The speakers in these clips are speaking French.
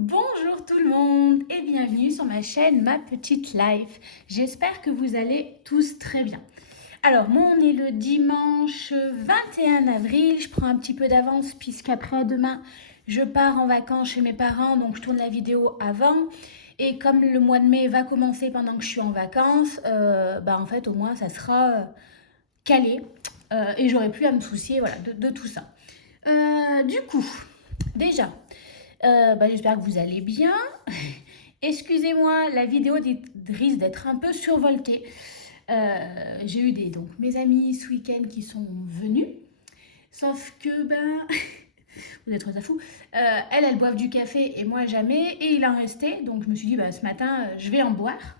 Bonjour tout le monde et bienvenue sur ma chaîne Ma Petite Life. J'espère que vous allez tous très bien. Alors moi on est le dimanche 21 avril, je prends un petit peu d'avance puisqu'après demain je pars en vacances chez mes parents, donc je tourne la vidéo avant. Et comme le mois de mai va commencer pendant que je suis en vacances, en fait au moins ça sera calé et j'aurai plus à me soucier voilà, de tout ça. Du coup, déjà, j'espère que vous allez bien. Excusez-moi, la vidéo risque d'être un peu survoltée. J'ai eu donc mes amis ce week-end qui sont venus. Sauf que, vous êtes trop à fou. Elles boivent du café et moi jamais. Et il en restait. Donc je me suis dit, ce matin, je vais en boire.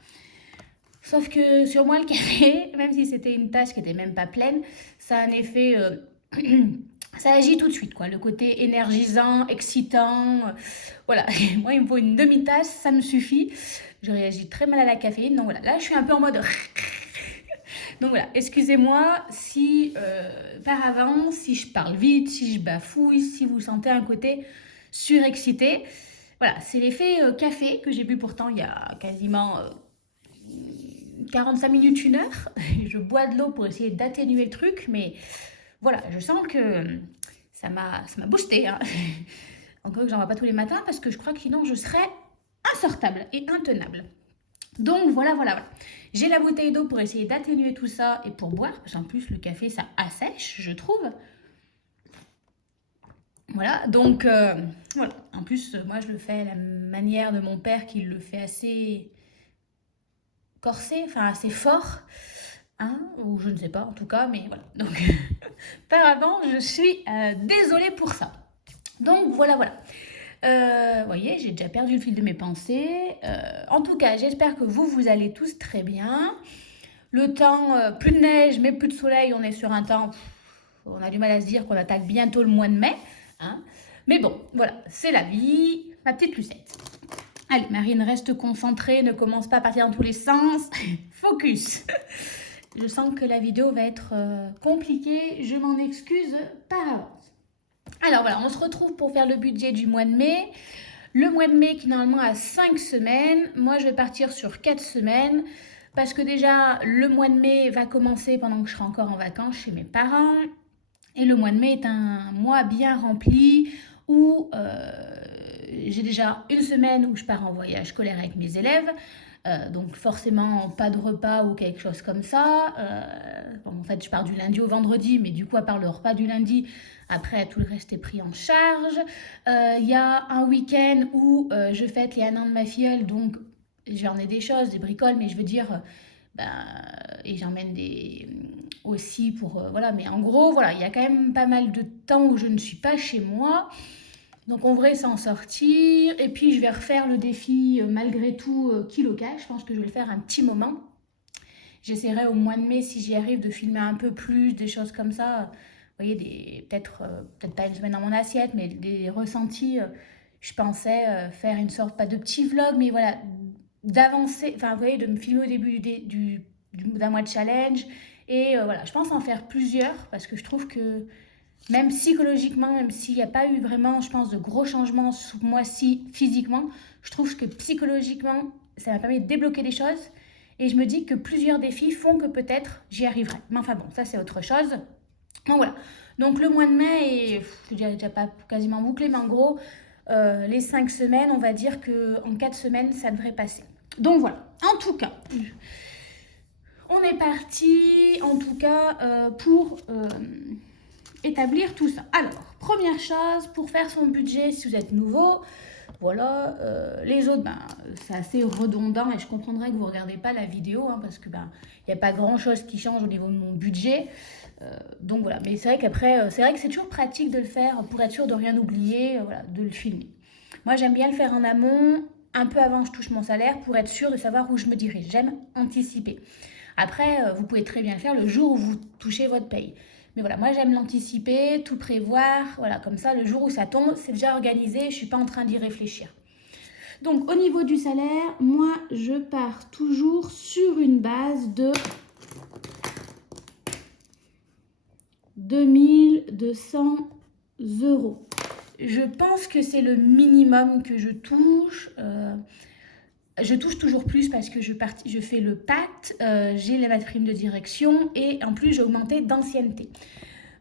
Sauf que sur moi, le café, même si c'était une tasse qui n'était même pas pleine, ça a un effet. Ça agit tout de suite, quoi. Le côté énergisant, excitant. Voilà. Moi, il me faut une demi-tasse, ça me suffit. Je réagis très mal à la caféine. Donc voilà. Là, je suis un peu en mode. Donc voilà. Excusez-moi si, par avance, si je parle vite, si je bafouille, si vous sentez un côté surexcité. Voilà. C'est l'effet café que j'ai bu pourtant il y a quasiment 45 minutes, une heure. Je bois de l'eau pour essayer d'atténuer le truc, mais voilà, je sens que ça m'a boosté. Hein. Encore que j'en vois pas tous les matins parce que je crois que sinon je serais insortable et intenable. Donc voilà. J'ai la bouteille d'eau pour essayer d'atténuer tout ça et pour boire, parce qu'en plus le café ça assèche, je trouve. Voilà, donc voilà. En plus, moi je le fais à la manière de mon père qui le fait assez corsé, enfin assez fort. Hein, ou je ne sais pas en tout cas, mais voilà. Donc, par avant, je suis désolée pour ça. Donc voilà. Vous voyez, j'ai déjà perdu le fil de mes pensées. En tout cas, j'espère que vous allez tous très bien. Le temps, plus de neige, mais plus de soleil, on est sur un temps, on a du mal à se dire qu'on attaque bientôt le mois de mai. Hein. Mais bon, voilà, c'est la vie, ma petite Lucette. Allez, Marine, reste concentrée, ne commence pas à partir dans tous les sens. Focus. Je sens que la vidéo va être compliquée, je m'en excuse par avance. Alors voilà, on se retrouve pour faire le budget du mois de mai. Le mois de mai qui normalement a 5 semaines, moi je vais partir sur 4 semaines parce que déjà le mois de mai va commencer pendant que je serai encore en vacances chez mes parents. Et le mois de mai est un mois bien rempli où j'ai déjà une semaine où je pars en voyage scolaire avec mes élèves. Donc forcément pas de repas ou quelque chose comme ça. En fait je pars du lundi au vendredi, mais du coup à part le repas du lundi, après tout le reste est pris en charge. Il y a un week-end où je fête les 1 an de ma filleule, donc j'en ai des choses, des bricoles, mais je veux dire, et j'emmène des aussi pour voilà, mais en gros voilà, il y a quand même pas mal de temps où je ne suis pas chez moi. Donc on devrait s'en sortir. Et puis je vais refaire le défi malgré tout Kiloca. Je pense que je vais le faire un petit moment. J'essaierai au mois de mai, si j'y arrive, de filmer un peu plus, des choses comme ça. Vous voyez, peut-être pas une semaine dans mon assiette, mais des ressentis. Je pensais faire une sorte, pas de petit vlog, mais voilà, d'avancer, enfin vous voyez, de me filmer au début d'un mois de challenge. Et voilà, je pense en faire plusieurs, parce que je trouve que même psychologiquement, même s'il n'y a pas eu vraiment, je pense, de gros changements ce mois-ci physiquement, je trouve que psychologiquement, ça m'a permis de débloquer des choses. Et je me dis que plusieurs défis font que peut-être j'y arriverai. Mais enfin bon, ça c'est autre chose. Donc voilà. Donc le mois de mai est, je dirais déjà pas quasiment bouclé, mais en gros, les 5 semaines, on va dire qu'en 4 semaines, ça devrait passer. Donc voilà. En tout cas, on est parti, en tout cas, pour établir tout ça. Alors, première chose, pour faire son budget, si vous êtes nouveau, voilà, les autres, c'est assez redondant et je comprendrais que vous ne regardez pas la vidéo hein, parce que il n'y a pas grand chose qui change au niveau de mon budget. Donc voilà, mais c'est vrai qu'après, c'est vrai que c'est toujours pratique de le faire pour être sûr de rien oublier, voilà, de le filmer. Moi, j'aime bien le faire en amont, un peu avant je touche mon salaire pour être sûr de savoir où je me dirige. J'aime anticiper. Après, vous pouvez très bien le faire le jour où vous touchez votre paye. Mais voilà, moi j'aime l'anticiper, tout prévoir. Voilà, comme ça, le jour où ça tombe, c'est déjà organisé, je ne suis pas en train d'y réfléchir. Donc, au niveau du salaire, moi je pars toujours sur une base de 2 200 €. je pense que c'est le minimum que je touche. Je touche toujours plus parce que je fais le pacte, j'ai ma prime de direction et en plus j'ai augmenté d'ancienneté.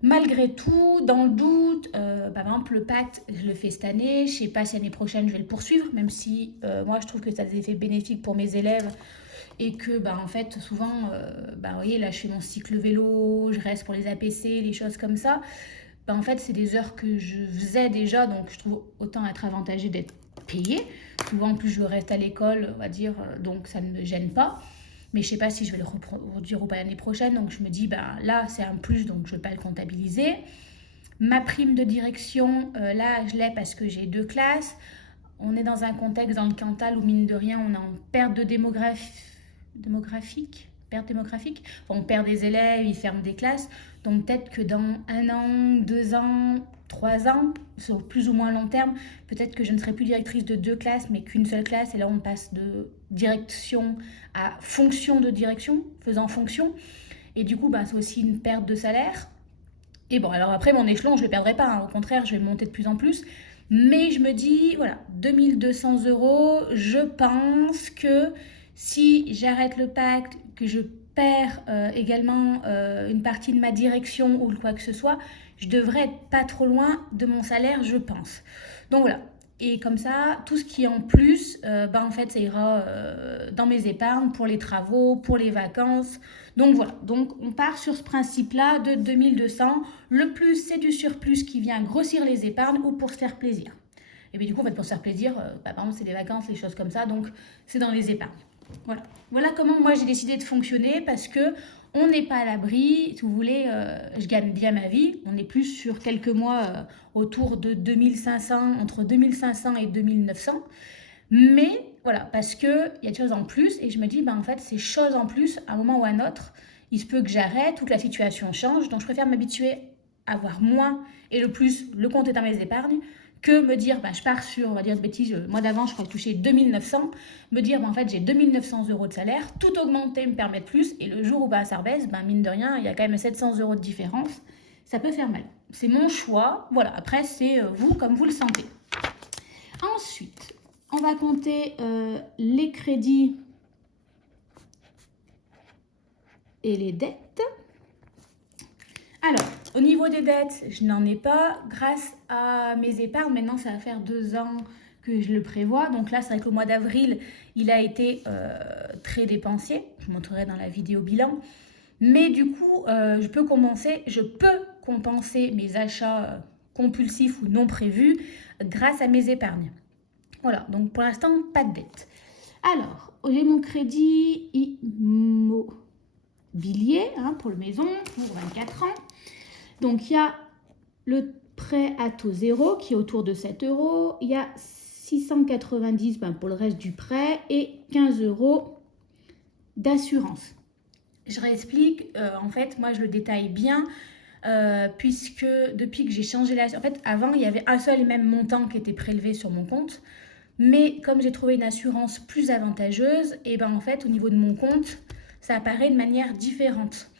Malgré tout, dans le doute, par exemple le pacte, je le fais cette année, je ne sais pas si l'année prochaine je vais le poursuivre, même si moi je trouve que ça a des effets bénéfiques pour mes élèves et que en fait souvent, vous voyez là je fais mon cycle vélo, je reste pour les APC, les choses comme ça. En fait c'est des heures que je faisais déjà, donc je trouve autant être avantagée d'être payée. Souvent en plus je reste à l'école, on va dire, donc ça ne me gêne pas. Mais je ne sais pas si je vais le reproduire ou pas l'année prochaine. Donc je me dis, là, c'est un plus, donc je ne vais pas le comptabiliser. Ma prime de direction, là, je l'ai parce que j'ai 2 classes. On est dans un contexte dans le Cantal où, mine de rien, on est en perte de démographique. Perte démographique. Enfin, on perd des élèves, ils ferment des classes. Donc peut-être que dans 1 an, 2 ans, 3 ans, sur plus ou moins long terme, peut-être que je ne serai plus directrice de 2 classes, mais qu'une seule classe. Et là, on passe de direction à fonction de direction, faisant fonction. Et du coup, c'est aussi une perte de salaire. Et bon, alors après, mon échelon, je ne le perdrai pas. Au contraire, je vais monter de plus en plus. Mais je me dis, voilà, 2200 €, je pense que si j'arrête le pacte, que je perds également une partie de ma direction ou quoi que ce soit, je devrais être pas trop loin de mon salaire, je pense. Donc voilà. Et comme ça, tout ce qui est en plus, en fait, ça ira dans mes épargnes pour les travaux, pour les vacances. Donc voilà, donc on part sur ce principe-là de 2200. Le plus, c'est du surplus qui vient grossir les épargnes ou pour se faire plaisir. Et bien du coup, en fait, pour se faire plaisir, par exemple, c'est des vacances, les choses comme ça, donc c'est dans les épargnes. Voilà comment moi j'ai décidé de fonctionner parce que on n'est pas à l'abri, si vous voulez, je gagne bien ma vie, on est plus sur quelques mois autour de 2500, entre 2500 et 2900, mais voilà, parce qu'il y a des choses en plus et je me dis, en fait, ces choses en plus, à un moment ou à un autre, il se peut que j'arrête, toute la situation change, donc je préfère m'habituer à avoir moins et le plus, le compte est dans mes épargnes, que me dire, je pars sur, on va dire de bêtises, le mois d'avant, je crois que je touchais 2900, me dire, en fait, j'ai 2900 € de salaire, tout augmenter me permet de plus, et le jour où ça rebaisse, mine de rien, il y a quand même 700 € de différence, ça peut faire mal. C'est mon choix, voilà, après, c'est vous, comme vous le sentez. Ensuite, on va compter les crédits et les dettes. Alors, au niveau des dettes, je n'en ai pas. Grâce à mes épargnes, maintenant ça va faire 2 ans que je le prévois. Donc là, c'est vrai qu'au mois d'avril, il a été très dépensier. Je montrerai dans la vidéo bilan. Mais du coup, je peux compenser mes achats compulsifs ou non prévus grâce à mes épargnes. Voilà, donc pour l'instant, pas de dette. Alors, j'ai mon crédit immobilier pour le maison pour 24 ans. Donc, il y a le prêt à taux zéro qui est autour de 7 €. Il y a 690 pour le reste du prêt et 15 € d'assurance. Je réexplique. En fait, moi, je le détaille bien puisque depuis que j'ai changé l'assurance... En fait, avant, il y avait un seul et même montant qui était prélevé sur mon compte. Mais comme j'ai trouvé une assurance plus avantageuse, et en fait, au niveau de mon compte, ça apparaît de manière différente.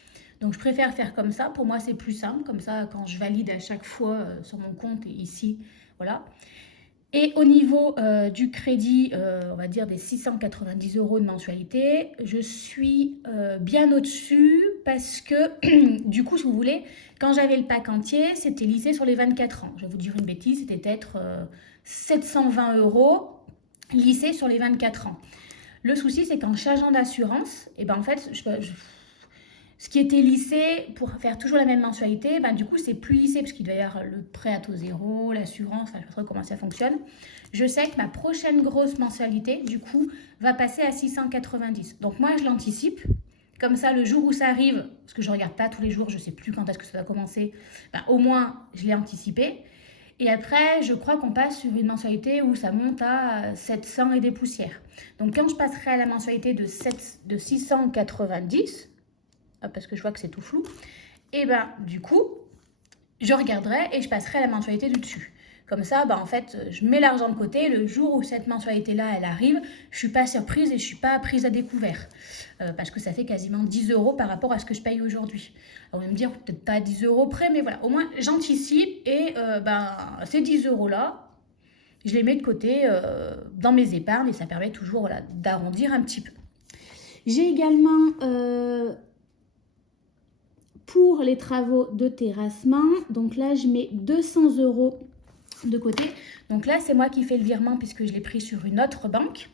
Donc, je préfère faire comme ça. Pour moi, c'est plus simple. Comme ça, quand je valide à chaque fois sur mon compte et ici, voilà. Et au niveau du crédit, on va dire des 690 € de mensualité, je suis bien au-dessus parce que, du coup, si vous voulez, quand j'avais le pack entier, c'était lissé sur les 24 ans. Je vais vous dire une bêtise, c'était peut-être 720 € lissé sur les 24 ans. Le souci, c'est qu'en changeant d'assurance, en fait, ce qui était lissé pour faire toujours la même mensualité, du coup, c'est plus lissé parce qu'il doit y avoir le prêt à taux zéro, l'assurance, je ne sais pas comment ça fonctionne. Je sais que ma prochaine grosse mensualité, du coup, va passer à 690. Donc moi, je l'anticipe. Comme ça, le jour où ça arrive, parce que je ne regarde pas tous les jours, je ne sais plus quand est-ce que ça va commencer, au moins, je l'ai anticipé. Et après, je crois qu'on passe sur une mensualité où ça monte à 700 et des poussières. Donc quand je passerai à la mensualité de 690, parce que je vois que c'est tout flou, et du coup, je regarderai et je passerai à la mensualité du dessus. Comme ça, bah, en fait, je mets l'argent de côté. Le jour où cette mensualité-là, elle arrive, je suis pas surprise et je suis pas prise à découvert. Parce que ça fait quasiment 10 euros par rapport à ce que je paye aujourd'hui. Alors, vous allez me dire, peut-être pas 10 euros près, mais voilà, au moins j'anticipe et ces 10 euros-là, je les mets de côté dans mes épargnes et ça permet toujours voilà, d'arrondir un petit peu. J'ai également pour les travaux de terrassement, donc là je mets 200 euros de côté. Donc là c'est moi qui fais le virement puisque je l'ai pris sur une autre banque.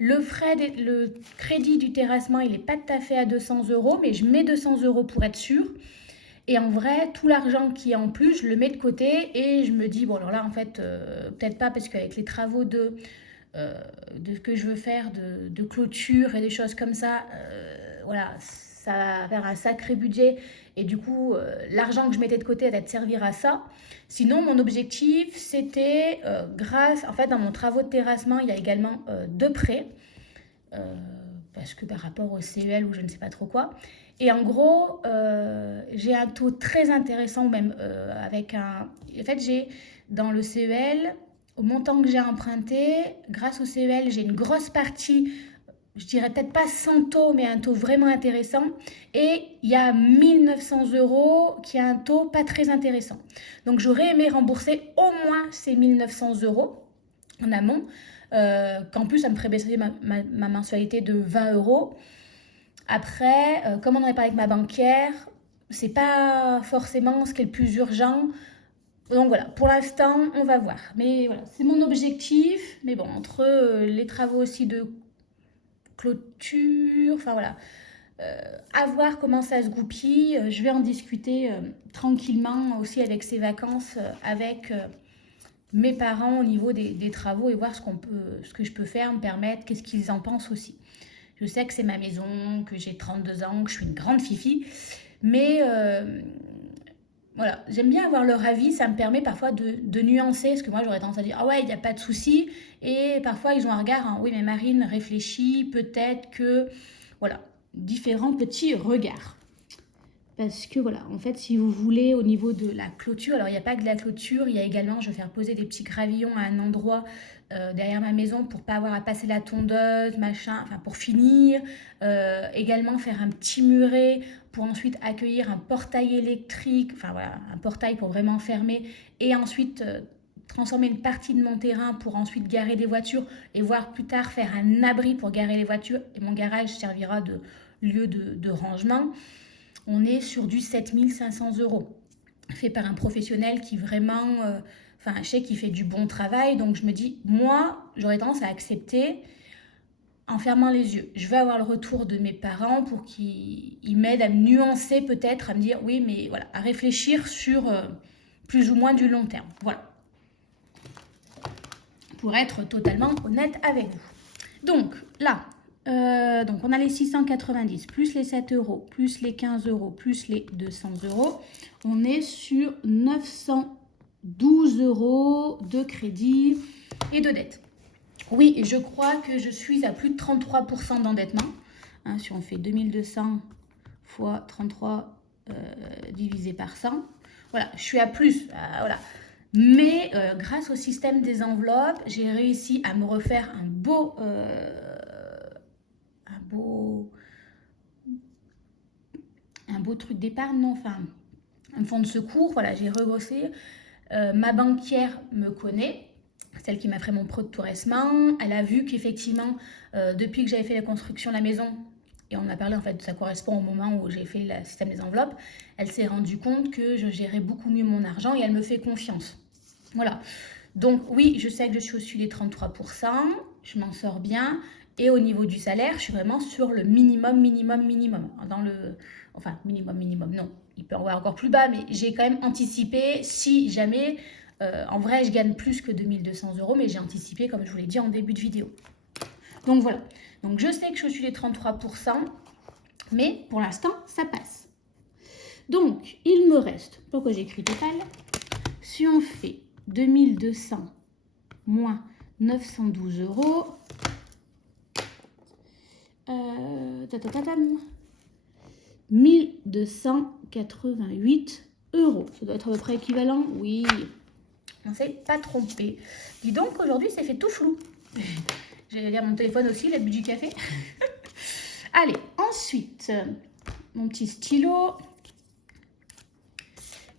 Le crédit du terrassement il n'est pas tout à fait à 200 euros, mais je mets 200 euros pour être sûre. Et en vrai, tout l'argent qui est en plus, je le mets de côté et je me dis, bon alors là en fait, peut-être pas parce qu'avec les travaux de que je veux faire de clôture et des choses comme ça, voilà, ça va faire un sacré budget et du coup l'argent que je mettais de côté va te servir à ça. Sinon mon objectif c'était en fait dans mon travaux de terrassement il y a également 2 prêts parce que par rapport au CEL ou je ne sais pas trop quoi. Et en gros, j'ai un taux très intéressant, même avec un... En fait, j'ai dans le CEL, au montant que j'ai emprunté, grâce au CEL, j'ai une grosse partie, je dirais peut-être pas sans taux, mais un taux vraiment intéressant. Et il y a 1 900 euros qui a un taux pas très intéressant. Donc j'aurais aimé rembourser au moins ces 1 900 euros en amont, qu'en plus ça me ferait baisser ma mensualité de 20 euros. Après, comme on en a parlé avec ma banquière, c'est pas forcément ce qui est le plus urgent. Donc voilà, pour l'instant, on va voir. Mais voilà, c'est mon objectif. Mais bon, entre les travaux aussi de clôture, enfin voilà, à voir comment ça se goupille. Je vais en discuter tranquillement aussi avec ces vacances, avec mes parents au niveau des travaux et voir ce que je peux faire, me permettre, qu'est-ce qu'ils en pensent aussi. Je sais que c'est ma maison, que j'ai 32 ans, que je suis une grande fifi, mais voilà, j'aime bien avoir leur avis, ça me permet parfois de nuancer, parce que moi j'aurais tendance à dire ah ouais, il n'y a pas de souci, et parfois ils ont un regard, hein, oui mais Marine réfléchit, peut-être que, voilà, différents petits regards. Parce que voilà, en fait, si vous voulez, au niveau de la clôture, alors il n'y a pas que de la clôture, il y a également, je vais faire poser des petits gravillons à un endroit derrière ma maison pour pas avoir à passer la tondeuse, machin, enfin pour finir. Également faire un petit muret pour ensuite accueillir un portail électrique, enfin voilà, un portail pour vraiment fermer et ensuite transformer une partie de mon terrain pour ensuite garer des voitures et voir plus tard faire un abri pour garer les voitures et mon garage servira de lieu de rangement. On est sur du 7 500 euros, fait par un professionnel qui vraiment, enfin, je sais qu'il fait du bon travail, donc je me dis, moi, j'aurais tendance à accepter en fermant les yeux. Je vais avoir le retour de mes parents pour qu'ils m'aident à me nuancer peut-être, à me dire, oui, mais voilà, à réfléchir sur plus ou moins du long terme. Voilà. Pour être totalement honnête avec vous. Donc, là, donc on a les 690, plus les 7 euros, plus les 15 euros, plus les 200 euros. On est sur 912 euros de crédit et de dette. Oui, je crois que je suis à plus de 33% d'endettement. Hein, si on fait 2200 fois 33 divisé par 100. Voilà, je suis à plus. Voilà. Mais grâce au système des enveloppes, j'ai réussi à me refaire un beau truc d'épargne, non, enfin, un fonds de secours. Voilà, j'ai rebossé. Ma banquière me connaît, celle qui m'a fait mon prêt de terrassement. Elle a vu qu'effectivement, depuis que j'avais fait la construction de la maison, et on a parlé en fait, ça correspond au moment où j'ai fait le système des enveloppes, elle s'est rendue compte que je gérais beaucoup mieux mon argent et elle me fait confiance. Voilà. Donc oui, je sais que je suis au-dessus des 33%, je m'en sors bien. Et au niveau du salaire, je suis vraiment sur le minimum. Enfin, minimum, non. Il peut y avoir encore plus bas, mais j'ai quand même anticipé si jamais... en vrai, je gagne plus que 2200 euros, mais j'ai anticipé, comme je vous l'ai dit en début de vidéo. Donc voilà. Donc je sais que je suis les 33%, mais pour l'instant, ça passe. Donc, il me reste, pourquoi j'ai écrit total, si on fait 2200 moins 912 euros, 1288 euros. Ça doit être à peu près équivalent, oui. On ne s'est pas trompé. Dis donc, aujourd'hui, c'est fait tout flou. J'allais dire mon téléphone aussi, il a bu du café. Allez, ensuite, mon petit stylo.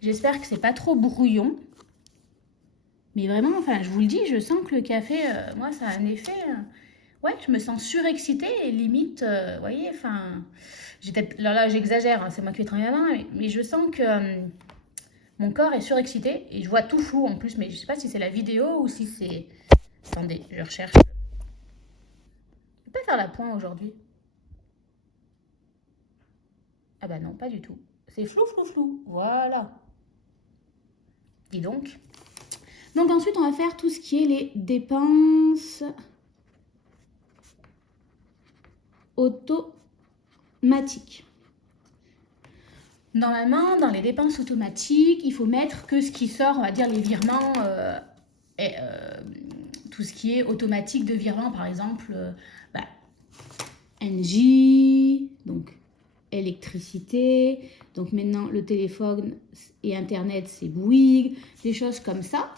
J'espère que c'est pas trop brouillon. Mais vraiment, enfin, je vous le dis, je sens que le café, moi, ça a un effet... ouais, je me sens surexcitée et limite, vous voyez, enfin... Là, j'exagère, hein, c'est moi qui vais travailler la main, mais je sens que mon corps est surexcité et je vois tout flou en plus, mais je sais pas si c'est la vidéo ou si c'est... Attendez, je recherche. Je peux pas faire la pointe aujourd'hui. Ah bah non, pas du tout. C'est flou, flou, flou. Voilà. Dis donc. Donc ensuite, on va faire tout ce qui est les dépenses automatiques. Normalement, dans les dépenses automatiques, il faut mettre que ce qui sort, on va dire les virements, tout ce qui est automatique de virement, par exemple, Engie, donc électricité, donc maintenant le téléphone et Internet, c'est Bouygues, des choses comme ça.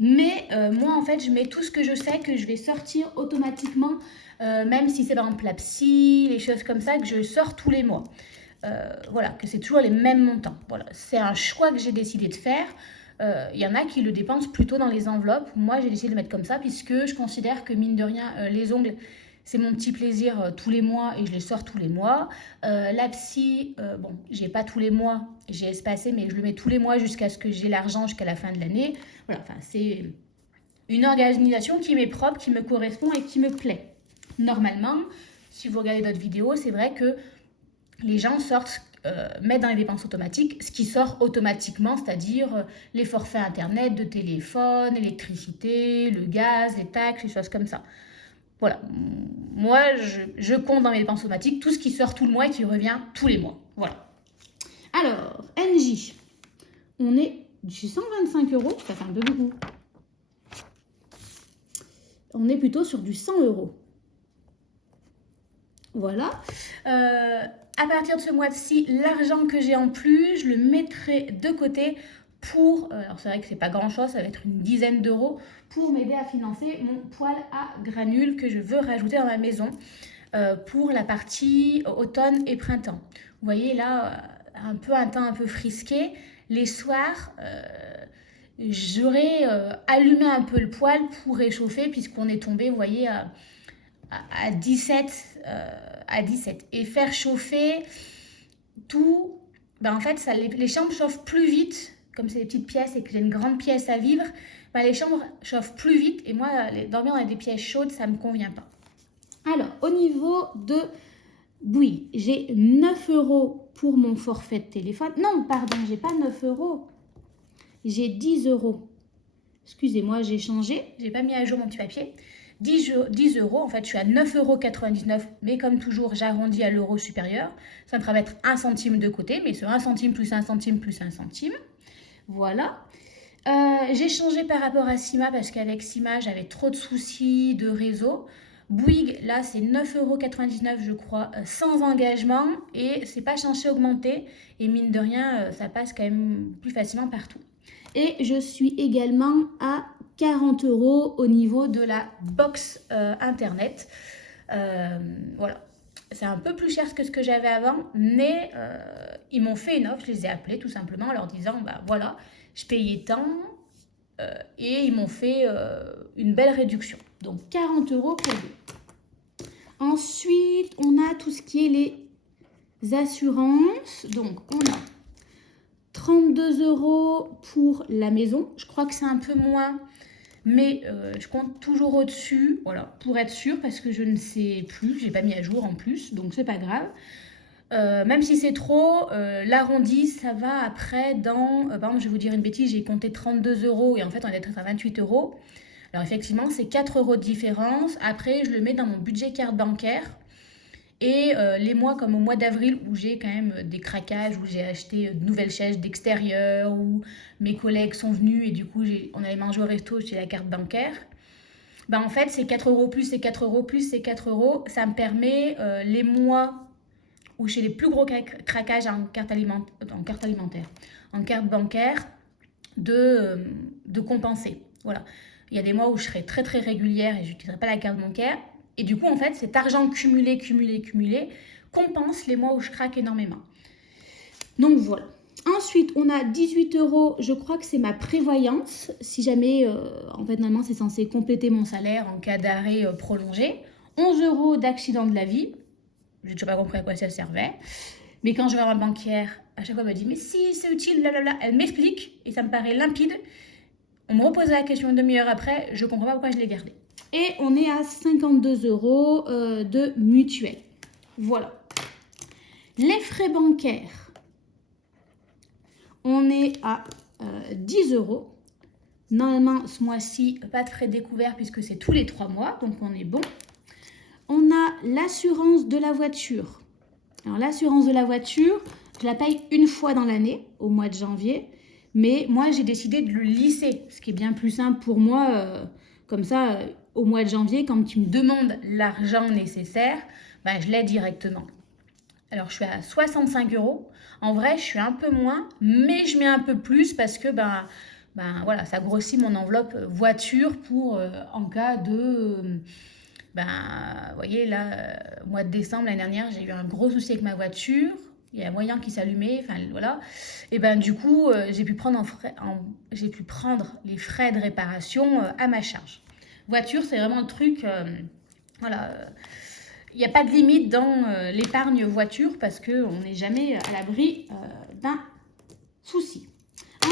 Mais moi, en fait, je mets tout ce que je sais que je vais sortir automatiquement, même si c'est par exemple la psy, les choses comme ça, que je sors tous les mois. Voilà, que c'est toujours les mêmes montants. Voilà, c'est un choix que j'ai décidé de faire. Il y en a qui le dépensent plutôt dans les enveloppes. Moi, j'ai décidé de mettre comme ça, puisque je considère que, mine de rien, les ongles, c'est mon petit plaisir tous les mois et je les sors tous les mois. La psy, bon, j'ai pas tous les mois, j'ai espacé, mais je le mets tous les mois jusqu'à ce que j'ai l'argent jusqu'à la fin de l'année. Voilà, enfin, c'est une organisation qui m'est propre, qui me correspond et qui me plaît. Normalement, si vous regardez d'autres vidéos, c'est vrai que les gens mettent dans les dépenses automatiques ce qui sort automatiquement, c'est-à-dire les forfaits internet, de téléphone, l'électricité, le gaz, les taxes, les choses comme ça. Voilà, moi je compte dans mes dépenses automatiques tout ce qui sort tout le mois et qui revient tous les mois. Voilà. Alors, NJ, on est du 125 €, ça fait un peu beaucoup. On est plutôt sur du 100 €. Voilà. À partir de ce mois-ci, l'argent que j'ai en plus, je le mettrai de côté pour, alors c'est vrai que c'est pas grand-chose, ça va être une dizaine d'euros, pour m'aider à financer mon poêle à granules que je veux rajouter dans ma maison pour la partie automne et printemps. Vous voyez là, un peu un temps un peu frisqué. Les soirs, j'aurais allumé un peu le poêle pour réchauffer puisqu'on est tombé, vous voyez, à 17, à 17. Et faire chauffer tout, ben en fait, les chambres chauffent plus vite, comme c'est des petites pièces et que j'ai une grande pièce à vivre, ben les chambres chauffent plus vite et moi, dormir dans des pièces chaudes, ça ne me convient pas. Alors, au niveau de Bouygues, j'ai 9 € pour mon forfait de téléphone. Non, pardon, j'ai pas 9 €. J'ai 10 €. Excusez-moi, j'ai changé. J'ai pas mis à jour mon petit papier. 10 €, en fait, je suis à 9,99 €, mais comme toujours, j'arrondis à l'euro supérieur. Ça me fera mettre 1 centime de côté, mais sur 1 centime plus 1 centime plus 1 centime. Voilà. J'ai changé par rapport à Sima parce qu'avec Sima, j'avais trop de soucis de réseau. Bouygues, là, c'est 9,99 € je crois, sans engagement et c'est pas censé augmenter. Et mine de rien, ça passe quand même plus facilement partout. Et je suis également à 40 € au niveau de la box internet. Voilà. C'est un peu plus cher que ce que j'avais avant, mais ils m'ont fait une offre, je les ai appelés tout simplement en leur disant, bah voilà, je payais tant et ils m'ont fait une belle réduction. Donc 40 € pour eux. Ensuite, on a tout ce qui est les assurances. Donc on a 32 € pour la maison. Je crois que c'est un peu moins, mais je compte toujours au-dessus, voilà, pour être sûre, parce que je ne sais plus, j'ai pas mis à jour en plus, donc c'est pas grave. Même si c'est trop, l'arrondi, ça va après dans... par exemple, je vais vous dire une bêtise, j'ai compté 32 € et en fait, on est à 28 €. Alors effectivement, c'est 4 € de différence. Après, je le mets dans mon budget carte bancaire. Et les mois comme au mois d'avril où j'ai quand même des craquages, où j'ai acheté de nouvelles chaises d'extérieur, où mes collègues sont venus et du coup on allait manger au resto, j'ai la carte bancaire. Ben en fait, c'est 4 € plus, c'est 4 € plus, c'est 4 €. Ça me permet les mois où j'ai les plus gros craquages en carte alimentaire, en carte bancaire, de compenser. Voilà. Il y a des mois où je serai très très régulière et je n'utiliserai pas la carte bancaire. Et du coup, en fait, cet argent cumulé compense les mois où je craque énormément. Donc voilà. Ensuite, on a 18 €, je crois que c'est ma prévoyance. Si jamais, en fait, normalement, c'est censé compléter mon salaire en cas d'arrêt prolongé. 11 € d'accident de la vie. Je n'ai toujours pas compris à quoi ça servait. Mais quand je vais voir ma banquière, à chaque fois, elle me dit « Mais si, c'est utile, blablabla ». Elle m'explique et ça me paraît limpide. On me repose la question une demi-heure après, je ne comprends pas pourquoi je l'ai gardé. Et on est à 52 € de mutuelle. Voilà. Les frais bancaires, on est à 10 €. Normalement, ce mois-ci, pas de frais découverts puisque c'est tous les 3 mois, donc on est bon. On a l'assurance de la voiture. Alors l'assurance de la voiture, je la paye une fois dans l'année, au mois de janvier. Mais moi, j'ai décidé de le lisser, ce qui est bien plus simple pour moi. Comme ça, au mois de janvier, quand tu me demandes l'argent nécessaire, ben, je l'ai directement. Alors, je suis à 65 €. En vrai, je suis un peu moins, mais je mets un peu plus parce que voilà, ça grossit mon enveloppe voiture pour en cas de... vous voyez, là, au mois de décembre, l'année dernière, j'ai eu un gros souci avec ma voiture. Il y a moyen qui s'allumait, enfin voilà. Et du coup, j'ai pu prendre les frais de réparation à ma charge. Voiture, c'est vraiment un truc, voilà. Il n'y a pas de limite dans l'épargne voiture parce qu'on n'est jamais à l'abri d'un souci.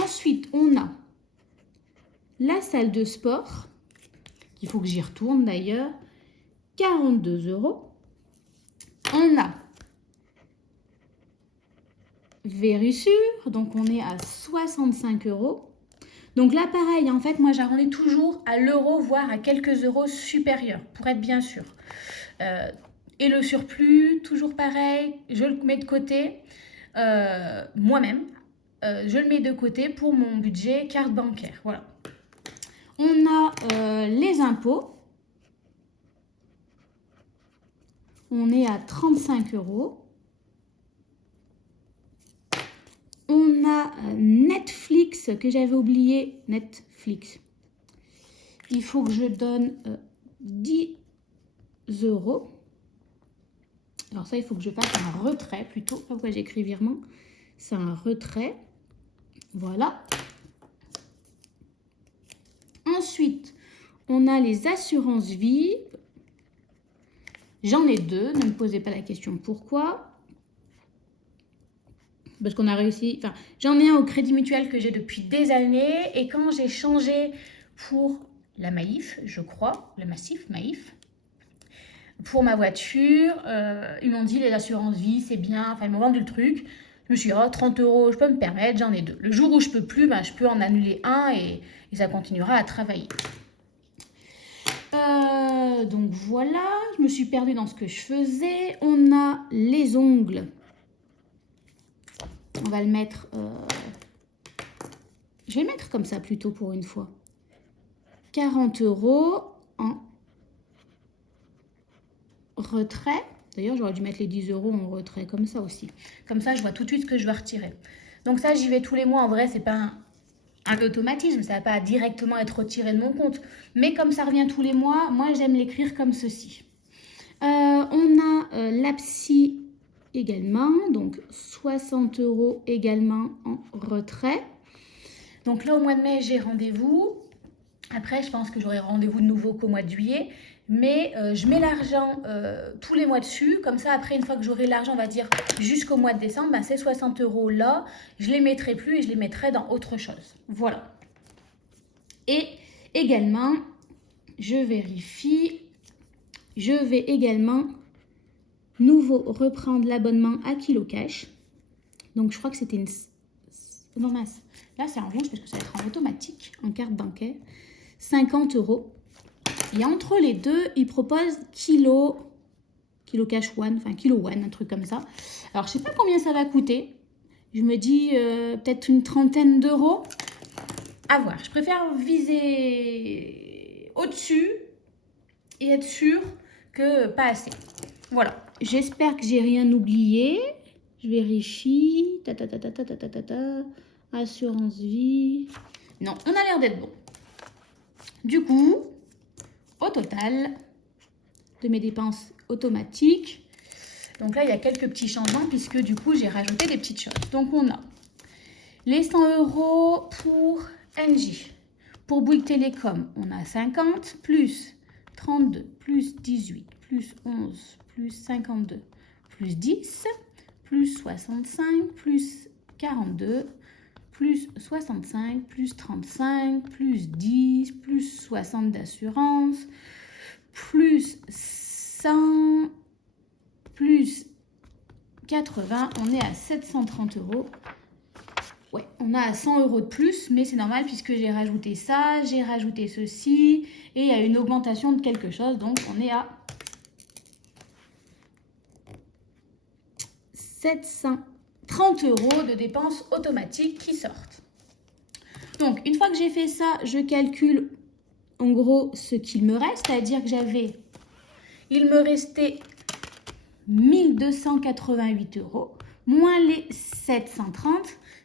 Ensuite, on a la salle de sport. Il faut que j'y retourne d'ailleurs. 42 €. On a Vérissure, donc on est à 65 €. Donc là, pareil, en fait, moi, j'arrondis toujours à l'euro, voire à quelques euros supérieurs, pour être bien sûr. Et le surplus, toujours pareil, je le mets de côté moi-même. Je le mets de côté pour mon budget carte bancaire. Voilà. On a les impôts. On est à 35 €. On a Netflix que j'avais oublié. Netflix. Il faut que je donne 10 €. Alors ça, il faut que je fasse un retrait plutôt. Pas pourquoi j'écris virement. C'est un retrait. Voilà. Ensuite, on a les assurances vie. J'en ai 2. Ne me posez pas la question pourquoi. Parce qu'on a réussi... Enfin, j'en ai un au Crédit Mutuel que j'ai depuis des années. Et quand j'ai changé pour la Maïf, je crois, le Massif, Maïf, pour ma voiture, ils m'ont dit les assurances vie, c'est bien. Enfin, ils m'ont vendu le truc. Je me suis dit, oh, 30 €, je peux me permettre, j'en ai 2. Le jour où je peux plus, je peux en annuler un et ça continuera à travailler. Donc voilà, je me suis perdue dans ce que je faisais. On a les ongles. On va le mettre... Je vais le mettre comme ça plutôt pour une fois. 40 € en retrait. D'ailleurs, j'aurais dû mettre les 10 € en retrait comme ça aussi. Comme ça, je vois tout de suite ce que je vais retirer. Donc ça, j'y vais tous les mois. En vrai, c'est pas un automatisme. Ça ne va pas directement être retiré de mon compte. Mais comme ça revient tous les mois, moi, j'aime l'écrire comme ceci. On a l'APSI également. Donc, 60 € également en retrait. Donc là, au mois de mai, j'ai rendez-vous. Après, je pense que j'aurai rendez-vous de nouveau qu'au mois de juillet. Mais je mets l'argent tous les mois dessus. Comme ça, après, une fois que j'aurai l'argent, on va dire jusqu'au mois de décembre, ces 60 € là, je ne les mettrai plus et je les mettrai dans autre chose. Voilà. Et également, je vérifie. Je vais également nouveau reprendre l'abonnement à KiloCash. Donc, je crois que c'était une... Non, mince. Là, c'est en rouge parce que ça va être en automatique, en carte bancaire. 50 €. Et entre les deux, ils proposent KiloCash One, enfin Kilo One, un truc comme ça. Alors, je ne sais pas combien ça va coûter. Je me dis peut-être une trentaine d'euros. À voir. Je préfère viser au-dessus et être sûre que pas assez. Voilà. J'espère que j'ai rien oublié. Je vérifie. Assurance vie. Non, on a l'air d'être bon. Du coup, au total de mes dépenses automatiques, donc là, il y a quelques petits changements puisque du coup, j'ai rajouté des petites choses. Donc, on a les 100 € pour NJ. Pour Bouygues Télécom, on a 50 plus 32 plus 18 plus 11 plus 52 plus 10 plus 65 plus 42 plus 65 plus 35 plus 10 plus 60 d'assurance plus 100 plus 80, on est à 730 €. Ouais, on a 100 € de plus, mais c'est normal puisque j'ai rajouté ça, j'ai rajouté ceci, et il y a une augmentation de quelque chose, donc on est à 730 € de dépenses automatiques qui sortent. Donc, une fois que j'ai fait ça, je calcule en gros ce qu'il me reste, c'est-à-dire que il me restait 1288 € moins les 730,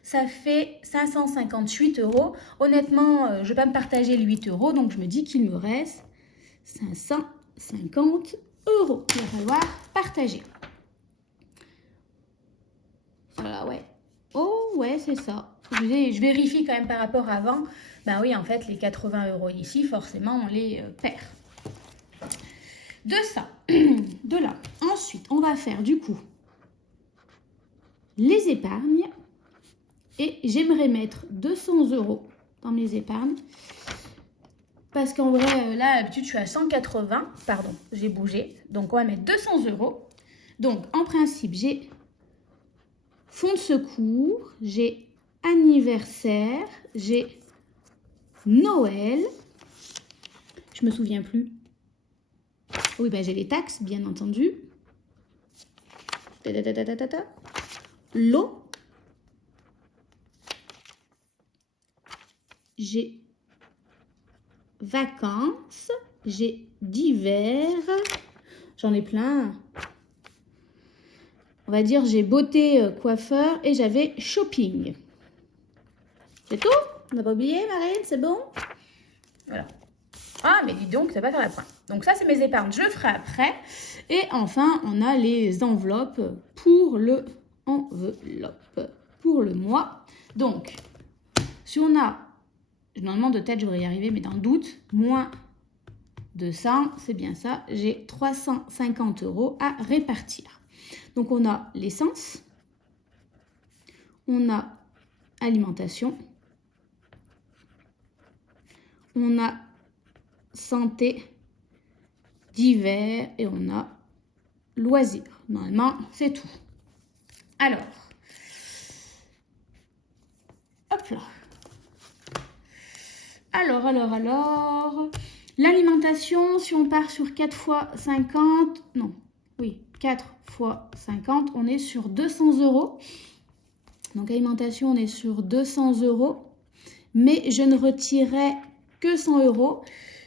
ça fait 558 €. Honnêtement, je ne vais pas me partager les 8 €, donc je me dis qu'il me reste 550 €. Il va falloir partager. Voilà, ouais. Oh, ouais, c'est ça. Je vérifie quand même par rapport à avant. Ben oui, en fait, les 80 € ici, forcément, on les perd. De ça, de là. Ensuite, on va faire du coup les épargnes. Et j'aimerais mettre 200 € dans mes épargnes. Parce qu'en vrai, là, d'habitude, je suis à 180. Pardon, j'ai bougé. Donc, on va mettre 200 €. Donc, en principe, j'ai fonds de secours, j'ai anniversaire, j'ai Noël. Je me souviens plus. Oui, ben, j'ai les taxes, bien entendu. L'eau. J'ai vacances, j'ai d'hiver, j'en ai plein. On va dire j'ai beauté, coiffeur et j'avais shopping. C'est tout? On n'a pas oublié, Marine? C'est bon? Voilà. Ah, mais dis donc, ça va faire la pointe. Donc ça, c'est mes épargnes, je ferai après. Et enfin, on a les enveloppes pour le mois. Donc, si on a, normalement de tête, je devrais y arriver, mais dans le doute, moins de 100, c'est bien ça, j'ai 350 € à répartir. Donc, on a l'essence, on a alimentation, on a santé, d'hiver et on a loisirs. Normalement, c'est tout. Alors, hop là. Alors, l'alimentation, si on part sur 4 fois 50, non, oui, 4 fois 50, on est sur 200 €. Donc, alimentation, on est sur 200 €, mais je ne retirerai que 100 €,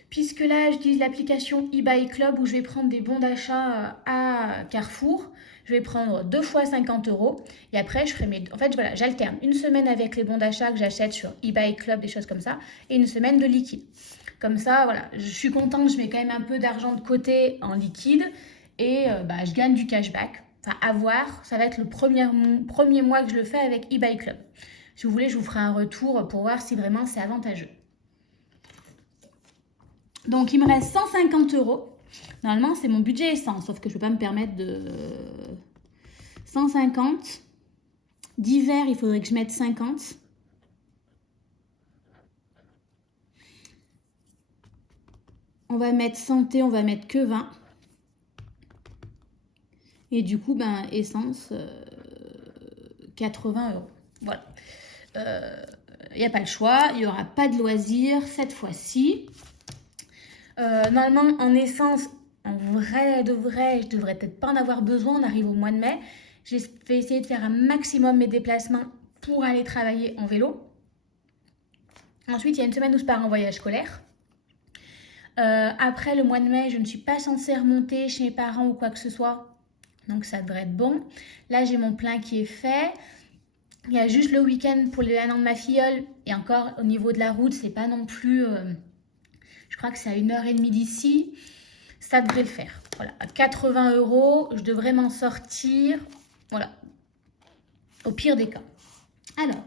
puisque là, j'utilise l'application eBay Club où je vais prendre des bons d'achat à Carrefour. Je vais prendre 2 fois 50 € et après, je ferai mes... En fait, voilà, j'alterne une semaine avec les bons d'achat que j'achète sur eBay Club, des choses comme ça, et une semaine de liquide. Comme ça, voilà, je suis contente, je mets quand même un peu d'argent de côté en liquide et je gagne du cashback. Enfin, à voir, ça va être le premier mois que je le fais avec eBay Club. Si vous voulez, je vous ferai un retour pour voir si vraiment c'est avantageux. Donc, il me reste 150 €. Normalement, c'est mon budget essence, sauf que je ne peux pas me permettre de 150. D'hiver, il faudrait que je mette 50. On va mettre santé, on va mettre que 20. Et du coup, essence, 80 €. Voilà. Il n'y a pas le choix, il n'y aura pas de loisirs cette fois-ci. Normalement, en essence, en vrai de vrai, je devrais peut-être pas en avoir besoin, on arrive au mois de mai. Je vais essayer de faire un maximum mes déplacements pour aller travailler en vélo. Ensuite, il y a une semaine où je pars en voyage scolaire. Après le mois de mai, je ne suis pas censée remonter chez mes parents ou quoi que ce soit. Donc ça devrait être bon. Là, j'ai mon plein qui est fait. Il y a juste le week-end pour le 1 an de ma filleule. Et encore, au niveau de la route, c'est pas non plus... je crois que c'est à 1h30 d'ici. Ça devrait le faire. Voilà, à 80 €, je devrais m'en sortir. Voilà, au pire des cas. Alors,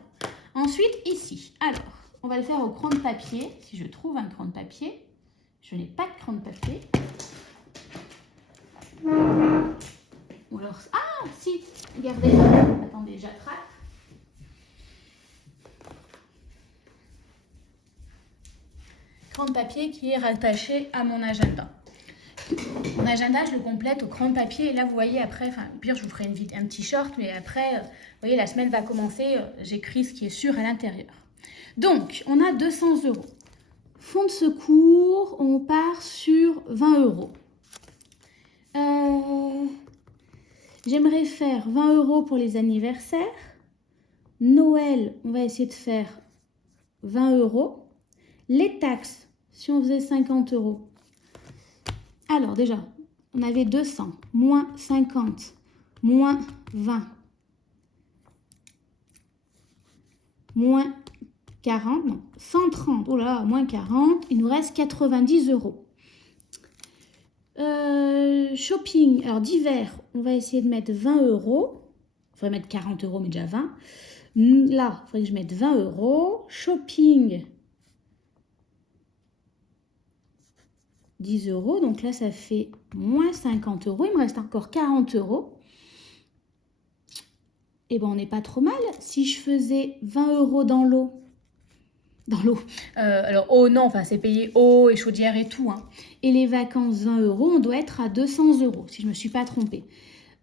ensuite, ici. Alors, on va le faire au crayon de papier. Si je trouve un crayon de papier. Je n'ai pas de crayon de papier. Ou alors... Ah, si, regardez. Attendez, j'attrape. Crayon de papier qui est rattaché à mon agenda. Mon agenda, je le complète au crayon de papier. Et là, vous voyez, après, enfin, pire, je vous ferai un petit short. Mais après, vous voyez, la semaine va commencer. J'écris ce qui est sûr à l'intérieur. Donc, on a 200 €. Fonds de secours, on part sur 20 €. J'aimerais faire 20 € pour les anniversaires. Noël, on va essayer de faire 20 €. Les taxes, si on faisait 50 €. Alors déjà, on avait 200, moins 50, moins 20, moins 40, non, 130, oh là là, moins 40, il nous reste 90 €. Shopping, alors d'hiver, on va essayer de mettre 20 €. Il faudrait mettre 40 €, mais déjà 20. Là, il faudrait que je mette 20 €. Shopping, 10 €. Donc là, ça fait moins 50 €. Il me reste encore 40 €. Eh bien, on n'est pas trop mal. Si je faisais 20 € dans l'eau. Dans l'eau. Alors, eau, non, enfin, c'est payé eau et chaudière et tout. Hein. Et les vacances, 20 €, on doit être à 200 €, si je ne me suis pas trompée.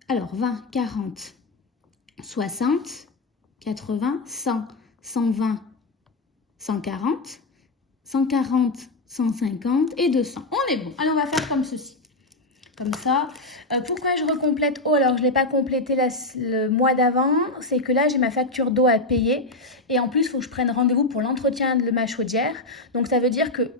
Alors, 20, 40, 60, 80, 100, 120, 140, 140, 150 et 200. On est bon. Alors, on va faire comme ceci. Comme ça. Pourquoi je recomplète eau? Alors, je ne l'ai pas complété le mois d'avant. C'est que là, j'ai ma facture d'eau à payer. Et en plus, il faut que je prenne rendez-vous pour l'entretien de ma chaudière. Donc, ça veut dire que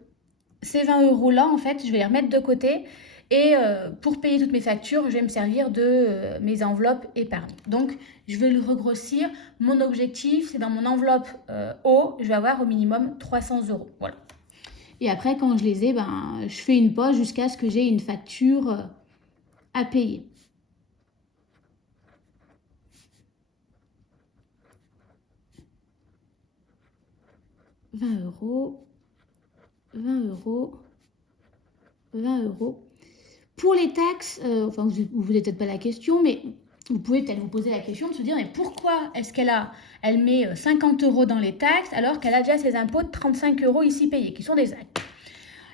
ces 20 € là, en fait, je vais les remettre de côté. Et pour payer toutes mes factures, je vais me servir de mes enveloppes épargne. Donc, je vais le regrossir. Mon objectif, c'est dans mon enveloppe eau, je vais avoir au minimum 300 €. Voilà. Et après, quand je les ai, je fais une pause jusqu'à ce que j'ai une facture à payer. « 20 €, 20 €, 20 €. Pour les taxes, enfin, vous ne vous peut-être pas la question, mais vous pouvez peut-être vous poser la question de se dire, mais pourquoi est-ce elle met 50 € dans les taxes alors qu'elle a déjà ses impôts de 35 € ici payés, qui sont des actes.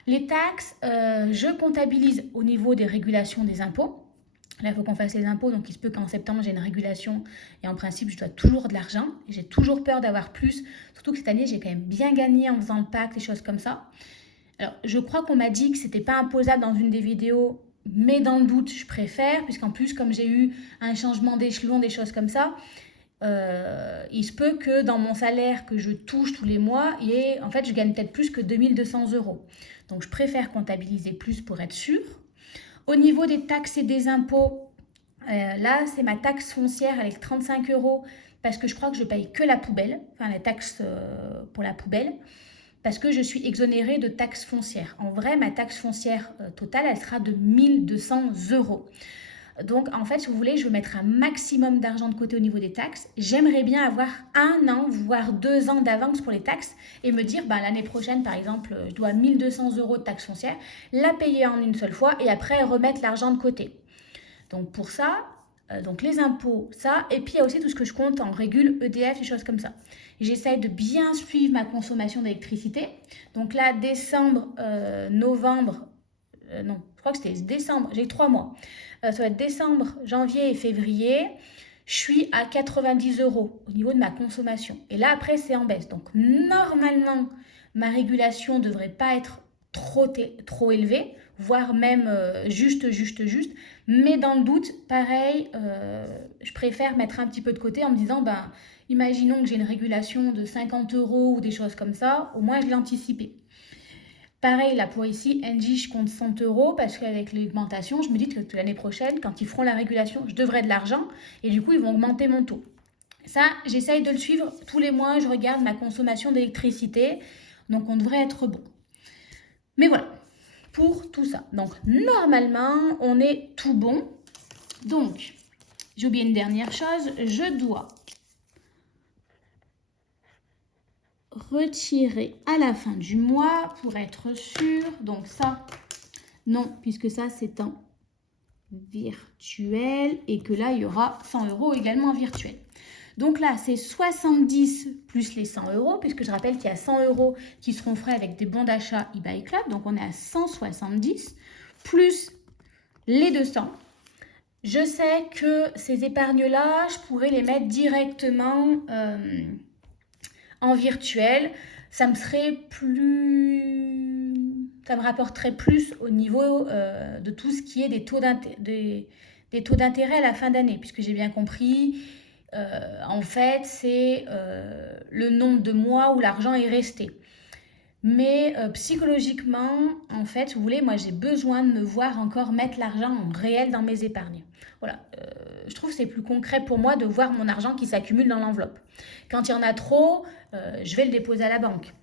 Les taxes, je comptabilise au niveau des régulations des impôts. Là, il faut qu'on fasse les impôts, donc il se peut qu'en septembre, j'ai une régulation et en principe, je dois toujours de l'argent. J'ai toujours peur d'avoir plus, surtout que cette année, j'ai quand même bien gagné en faisant le pacte, des choses comme ça. Alors, je crois qu'on m'a dit que ce n'était pas imposable dans une des vidéos, mais dans le doute, je préfère, puisqu'en plus, comme j'ai eu un changement d'échelon, des choses comme ça, il se peut que dans mon salaire que je touche tous les mois, en fait, je gagne peut-être plus que 2200 €. Donc, je préfère comptabiliser plus pour être sûre. Au niveau des taxes et des impôts, là, c'est ma taxe foncière avec 35 € parce que je crois que je paye que la poubelle, enfin la taxe pour la poubelle, parce que je suis exonérée de taxes foncières. En vrai, ma taxe foncière totale, elle sera de 1200 €. Donc, en fait, si vous voulez, je veux mettre un maximum d'argent de côté au niveau des taxes. J'aimerais bien avoir 1 an, voire 2 ans d'avance pour les taxes et me dire, l'année prochaine, par exemple, je dois 1200 € de taxes foncières, la payer en une seule fois et après remettre l'argent de côté. Donc, pour ça, donc les impôts, ça, et puis il y a aussi tout ce que je compte en régule, EDF, des choses comme ça. J'essaye de bien suivre ma consommation d'électricité. Donc là, décembre, novembre, non, je crois que c'était décembre, j'ai 3 mois. Ça va être décembre, janvier et février. Je suis à 90 € au niveau de ma consommation. Et là, après, c'est en baisse. Donc, normalement, ma régulation ne devrait pas être trop élevée, voire même juste. Mais dans le doute, pareil, je préfère mettre un petit peu de côté en me disant, imaginons que j'ai une régulation de 50 € ou des choses comme ça, au moins je l'ai anticipé. Pareil, là pour ici, Engie, je compte 100 € parce qu'avec l'augmentation, je me dis que l'année prochaine, quand ils feront la régulation, je devrais de l'argent et du coup, ils vont augmenter mon taux. Ça, j'essaye de le suivre tous les mois. Je regarde ma consommation d'électricité. Donc, on devrait être bon. Mais voilà, pour tout ça. Donc, normalement, on est tout bon. Donc, j'ai oublié une dernière chose. Je dois retirer à la fin du mois pour être sûr. Donc, ça, non, puisque ça, c'est en virtuel et que là, il y aura 100 € également en virtuel. Donc là, c'est 70 plus les 100 €, puisque je rappelle qu'il y a 100 € qui seront frais avec des bons d'achat eBay Club. Donc, on est à 170 plus les 200. Je sais que ces épargnes-là, je pourrais les mettre directement en virtuel. Ça me serait plus... Ça me rapporterait plus au niveau de tout ce qui est des taux d'intérêt à la fin d'année, puisque j'ai bien compris... en fait, c'est le nombre de mois où l'argent est resté. Mais psychologiquement, en fait, vous voulez, moi j'ai besoin de me voir encore mettre l'argent en réel dans mes épargnes. Voilà, je trouve que c'est plus concret pour moi de voir mon argent qui s'accumule dans l'enveloppe. Quand il y en a trop, je vais le déposer à la banque.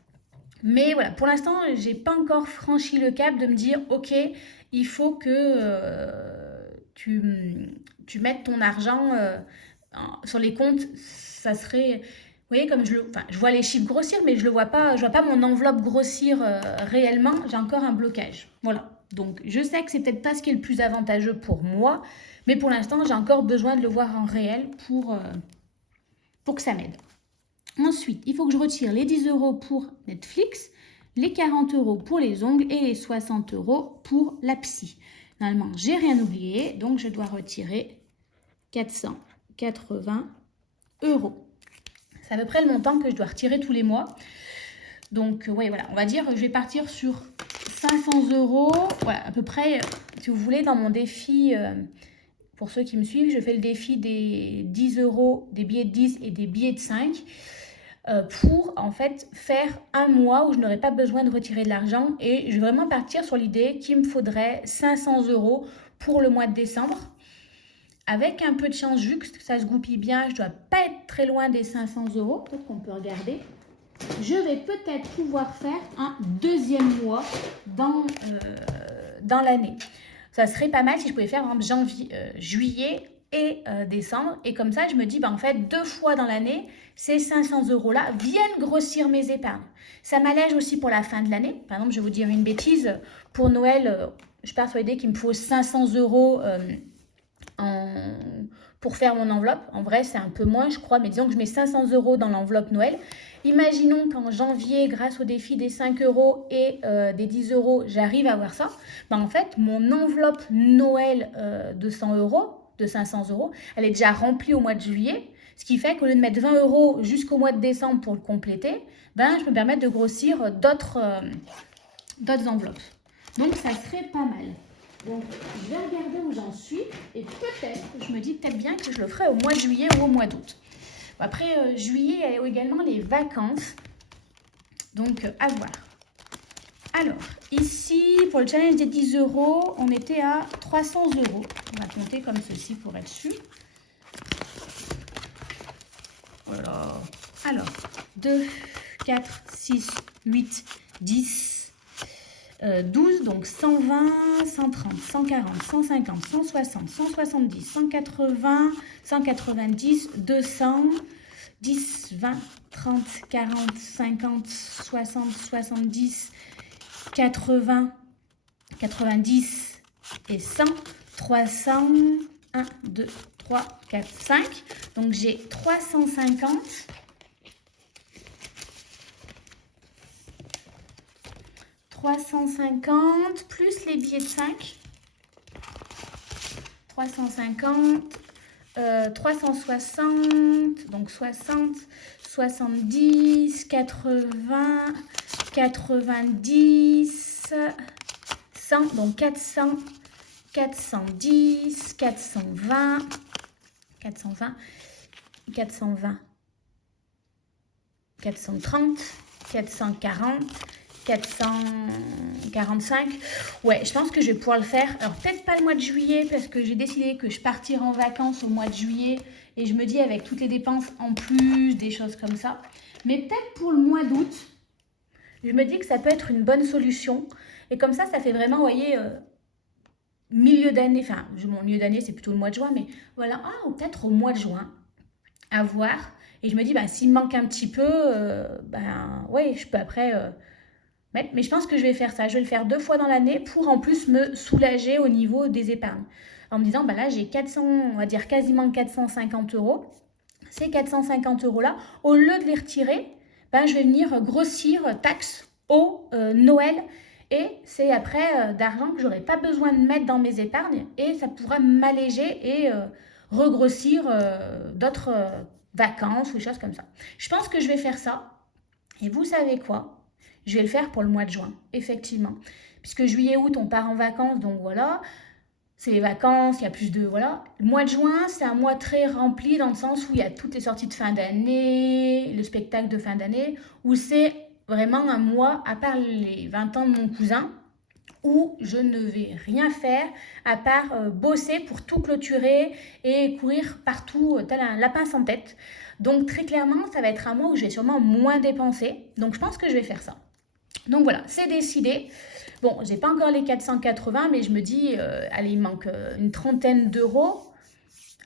Mais voilà, pour l'instant, j'ai pas encore franchi le cap de me dire, ok, il faut que tu mettes ton argent sur les comptes. Ça serait, vous voyez, comme je vois les chiffres grossir, mais je vois pas mon enveloppe grossir réellement. J'ai encore un blocage. Voilà. Donc, je sais que c'est peut-être pas ce qui est le plus avantageux pour moi, mais pour l'instant, j'ai encore besoin de le voir en réel pour que ça m'aide. Ensuite, il faut que je retire les 10 € pour Netflix, les 40 € pour les ongles et les 60 € pour la psy. Normalement, j'ai rien oublié, donc je dois retirer 480 €. C'est à peu près le montant que je dois retirer tous les mois. Donc, ouais, voilà, on va dire, je vais partir sur 500 €. Voilà, à peu près, si vous voulez, dans mon défi, pour ceux qui me suivent, je fais le défi des 10 €, des billets de 10 et des billets de 5 pour, en fait, faire un mois où je n'aurai pas besoin de retirer de l'argent. Et je vais vraiment partir sur l'idée qu'il me faudrait 500 € pour le mois de décembre. Avec un peu de chance, vu que ça se goupille bien, je ne dois pas être très loin des 500 €. Peut-être qu'on peut regarder. Je vais peut-être pouvoir faire un deuxième mois dans l'année. Ça serait pas mal si je pouvais faire, par exemple, juillet et décembre. Et comme ça, je me dis, en fait, 2 fois dans l'année, ces 500 € là viennent grossir mes épargnes. Ça m'allège aussi pour la fin de l'année. Par exemple, je vais vous dire une bêtise. Pour Noël, je pars sur l'idée qu'il me faut 500 € pour faire mon enveloppe. En vrai, c'est un peu moins, je crois, mais disons que je mets 500 € dans l'enveloppe Noël. Imaginons qu'en janvier, grâce au défi des 5 € et des 10 €, j'arrive à avoir ça. En fait, mon enveloppe Noël de 100 €, de 500 €, elle est déjà remplie au mois de juillet. Ce qui fait qu'au lieu de mettre 20 € jusqu'au mois de décembre pour le compléter, je peux me permettre de grossir d'autres enveloppes. Donc, ça serait pas mal. Donc, je vais regarder où j'en suis et peut-être, je me dis peut-être bien que je le ferai au mois de juillet ou au mois d'août. Après, juillet, il y a également les vacances. Donc, à voir. Alors, ici, pour le challenge des 10 €, on était à 300 €. On va compter comme ceci pour être sûr. Voilà. Alors, 2, 4, 6, 8, 10, 12, donc 120, 130, 140, 150, 160, 170, 180, 190, 200, 10, 20, 30, 40, 50, 60, 70, 80, 90 et 100, 300, 1, 2, 3, 4, 5. Donc, j'ai 350. 350 plus les billets de 5. 350, 360, donc 60, 70, 80, 90, 100, donc 400, 410, 420, 420, 420, 430, 440, 445. Ouais, je pense que je vais pouvoir le faire. Alors peut-être pas le mois de juillet parce que j'ai décidé que je partirai en vacances au mois de juillet et je me dis avec toutes les dépenses en plus, des choses comme ça. Mais peut-être pour le mois d'août, je me dis que ça peut être une bonne solution. Et comme ça fait vraiment, vous voyez, milieu d'année, enfin, mon milieu d'année, c'est plutôt le mois de juin, mais voilà, ou peut-être au mois de juin, à voir. Et je me dis, bah, s'il me manque un petit peu, ben, ouais, je peux après mettre. Mais je pense que je vais faire ça. Je vais le faire 2 fois dans l'année pour en plus me soulager au niveau des épargnes. En me disant, bah là, j'ai 400, on va dire quasiment 450 euros. Ces 450 euros-là, au lieu de les retirer, ben, je vais venir grossir taxe au Noël. Et c'est après d'argent que j'aurai pas besoin de mettre dans mes épargnes et ça pourra m'alléger et regrossir d'autres vacances ou des choses comme ça. Je pense que je vais faire ça. Et vous savez quoi? Je vais le faire pour le mois de juin, effectivement. Puisque juillet, août, on part en vacances, donc voilà. C'est les vacances, il y a plus de... Voilà. Le mois de juin, c'est un mois très rempli dans le sens où il y a toutes les sorties de fin d'année, le spectacle de fin d'année, où c'est vraiment un mois, à part les 20 ans de mon cousin, où je ne vais rien faire à part bosser pour tout clôturer et courir partout tel un lapin sans tête. Donc très clairement, ça va être un mois où je vais sûrement moins dépenser. Donc je pense que je vais faire ça. Donc voilà, c'est décidé. Bon, j'ai pas encore les 480, mais je me dis, allez, il manque une trentaine d'euros.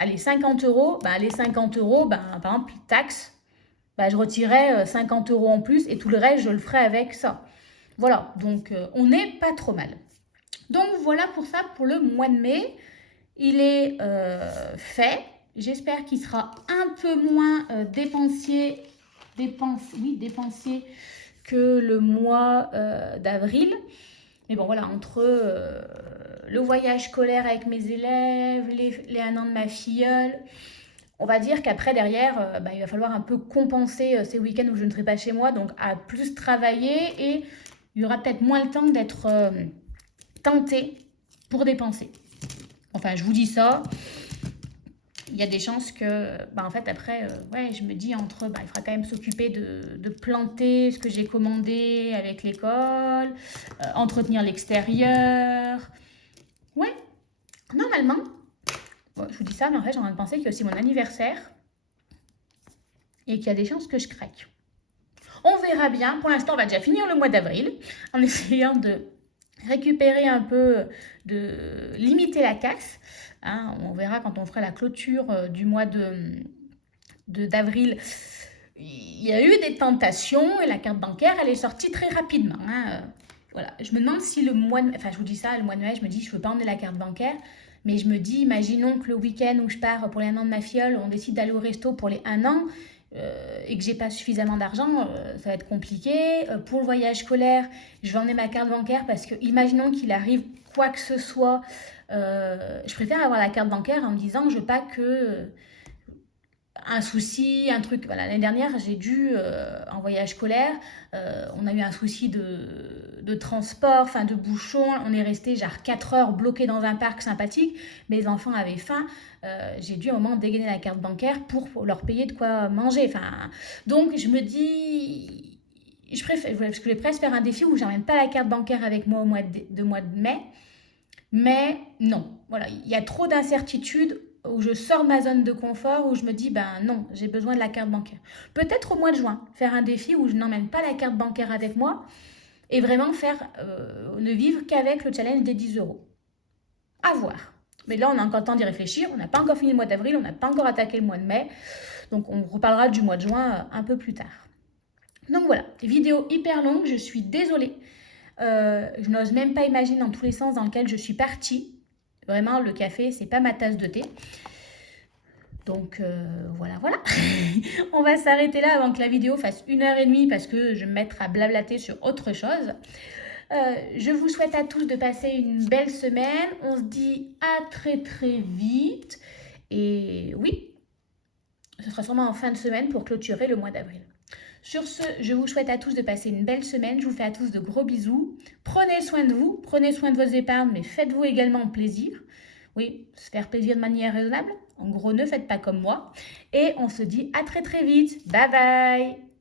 Allez, 50 euros. Ben, les 50 euros, ben, par exemple, taxes, ben, je retirerai 50 euros en plus et tout le reste, je le ferai avec ça. Voilà, donc on n'est pas trop mal. Donc voilà pour ça, pour le mois de mai. Il est fait. J'espère qu'il sera un peu moins dépensier que le mois d'avril. Mais bon, voilà, entre le voyage scolaire avec mes élèves, les 1 an de ma filleule, on va dire qu'après, derrière, il va falloir un peu compenser ces week-ends où je ne serai pas chez moi, donc à plus travailler et il y aura peut-être moins le temps d'être tenté pour dépenser. Enfin, je vous dis ça. Il y a des chances que, en fait, après, ouais, je me dis entre, il faudra quand même s'occuper de planter ce que j'ai commandé avec l'école, entretenir l'extérieur. Ouais, normalement, bon, je vous dis ça, mais en fait, j'ai envie de penser qu'il y a aussi mon anniversaire et qu'il y a des chances que je craque. On verra bien. Pour l'instant, on va déjà finir le mois d'avril en essayant de récupérer un peu, de limiter la casse. Hein, on verra quand on fera la clôture du mois d'avril. Il y a eu des tentations et la carte bancaire, elle est sortie très rapidement. Hein. Voilà. Je me demande si le mois de... Enfin, je vous dis ça, le mois de mai, je me dis, je ne veux pas emmener la carte bancaire. Mais je me dis, imaginons que le week-end où je pars pour les 1 an de ma filleule, on décide d'aller au resto pour les 1 an et que j'ai pas suffisamment d'argent, ça va être compliqué. Pour le voyage scolaire, je vais emmener ma carte bancaire parce que, imaginons qu'il arrive quoi que ce soit, je préfère avoir la carte bancaire en me disant, je veux pas que un souci, un truc. Voilà, l'année dernière, j'ai dû, en voyage scolaire, on a eu un souci de transport, enfin de bouchon. On est resté genre 4 heures bloqués dans un parc sympathique. Mes enfants avaient faim. J'ai dû à un moment dégainer la carte bancaire pour leur payer de quoi manger. Enfin, donc je me dis, je voulais presque faire un défi où j'emmène pas la carte bancaire avec moi au mois de mai. Mais non, voilà, il y a trop d'incertitudes où je sors de ma zone de confort, où je me dis, non, j'ai besoin de la carte bancaire. Peut-être au mois de juin, faire un défi où je n'emmène pas la carte bancaire avec moi et vraiment ne vivre qu'avec le challenge des 10 euros. À voir. Mais là, on a encore le temps d'y réfléchir. On n'a pas encore fini le mois d'avril, on n'a pas encore attaqué le mois de mai. Donc, on reparlera du mois de juin un peu plus tard. Donc voilà, vidéo hyper longue, je suis désolée. Je n'ose même pas imaginer dans tous les sens dans lesquels je suis partie. Vraiment, le café, c'est pas ma tasse de thé. Donc voilà. On va s'arrêter là avant que la vidéo fasse 1h30 parce que je vais me mettre à blablater sur autre chose. Je vous souhaite à tous de passer une belle semaine. On se dit à très très vite. Et oui, ce sera sûrement en fin de semaine pour clôturer le mois d'avril. Sur ce, je vous souhaite à tous de passer une belle semaine. Je vous fais à tous de gros bisous. Prenez soin de vous, prenez soin de vos épargnes, mais faites-vous également plaisir. Oui, se faire plaisir de manière raisonnable. En gros, ne faites pas comme moi. Et on se dit à très très vite. Bye bye!